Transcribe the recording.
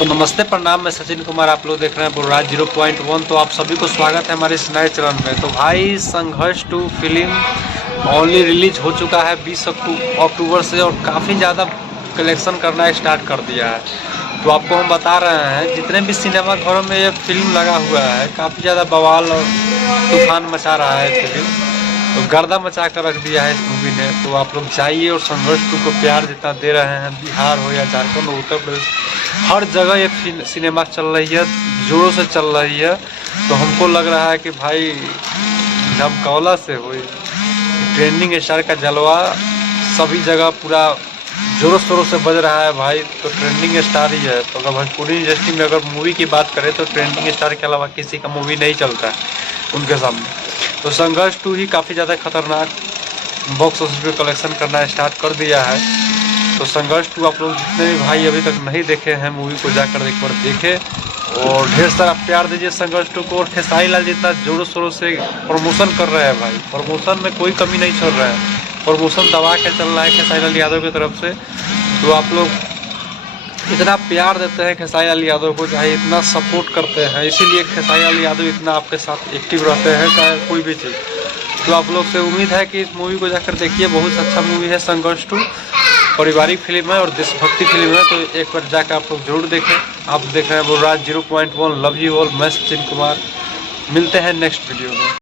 तो नमस्ते प्रणाम, मैं सचिन कुमार, आप लोग देख रहे हैं बुर्राज 0.1। तो आप सभी को स्वागत है हमारे इस नए चरण में। तो भाई संघर्ष 2 फिल्म ऑनली रिलीज हो चुका है 20 अक्टूबर से और काफ़ी ज़्यादा कलेक्शन करना स्टार्ट कर दिया है। तो आपको हम बता रहे हैं जितने भी सिनेमा घरों में ये फिल्म लगा हुआ है काफ़ी ज़्यादा बवाल और तूफान मचा रहा है फिल्म, तो गर्दा मचा कर रख दिया है इस मूवी ने। तो आप लोग जाइए और संघर्ष 2 को प्यार जितना दे रहे हैं, बिहार हो या झारखंड हो, उत्तर प्रदेश, हर जगह ये सिनेमा चल रही है, जोरों से चल रही है। तो हमको लग रहा है कि भाई धमकौला से हो ट्रेंडिंग स्टार का जलवा सभी जगह पूरा जोरों शोरों से बज रहा है भाई। तो ट्रेंडिंग स्टार ही है। तो अगर भोजपुरी इंडस्ट्री में अगर मूवी की बात करें तो ट्रेंडिंग स्टार के अलावा किसी का मूवी नहीं चलता है उनके सामने। तो संघर्ष 2 ही काफ़ी ज़्यादा खतरनाक बॉक्स ऑफिस पे कलेक्शन करना स्टार्ट कर दिया है। तो संघर्ष 2 आप लोग जितने भी भाई अभी तक नहीं देखे हैं मूवी को जाकर एक बार देखें और ढेर सारा प्यार दीजिए संघर्ष 2 को। और खेसारी लाल जितना जोरों शोरों से प्रमोशन कर रहे हैं भाई, प्रमोशन में कोई कमी नहीं छोड़ रहा है, प्रमोशन दबा के चल रहा है खेसारी लाल यादव की तरफ से। तो आप लोग इतना प्यार देते हैं खेसारी लाल यादव को, चाहे इतना सपोर्ट करते हैं, इसीलिए खेसारी लाल यादव इतना आपके साथ एक्टिव रहते हैं चाहे कोई भी चीज़। तो आप लोग से उम्मीद है कि इस मूवी को जाकर देखिए, बहुत अच्छा मूवी है संघर्ष 2, पारिवारिक फिल्म है और देशभक्ति फिल्म है। तो एक बार जाकर आप लोग जरूर देखें। आप देख रहे हैं बुर्राज 0.1। लव यू ऑल, मैं सचिन कुमार, मिलते हैं नेक्स्ट वीडियो में।